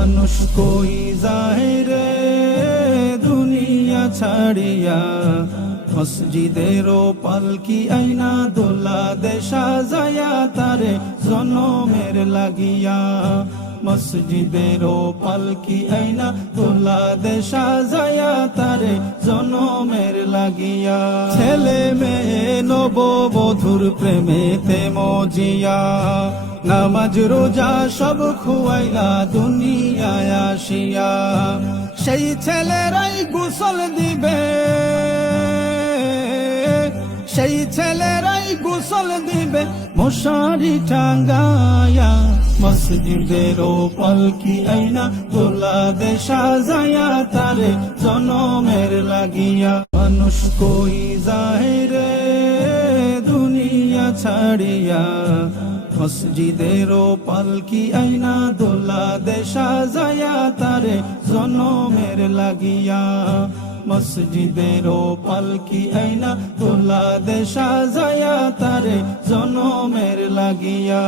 মানুষ কই যায় রে দুনিয়া ছাড়িয়া, মসজিদেরও পালকি আইনা দোলা দেশা যায়া তারে জনমের লাগিয়া। মসজিদেরও পালকি আইনা দোলা দেশা যায়া তারে জনমের লাগিয়া। ছেলে মেয়ে নববধূর প্রেমেতে মজিয়া, নামাজ রোজা সব খুয়াইলা দুনিয়ায় আসিয়া। সেই ছেলেরাই গোসল দিবে, সেই ছেলেরাই গোসল দিবে মশারি টাঙ্গায়া। মসজিদেরও পালকি আইনা দোলা দেশা যায়া তারে জনমের লাগিয়া। মানুষ কই যায় রে দুনিয়া ছাড়িয়া, মসজিদেরও পালকি আইনা দোলা দেশা যায়া তারে জনমের লাগিয়া। মসজিদেরও পালকি আইনা দোলা দেশা যায়া তারে জনমের লাগিয়া।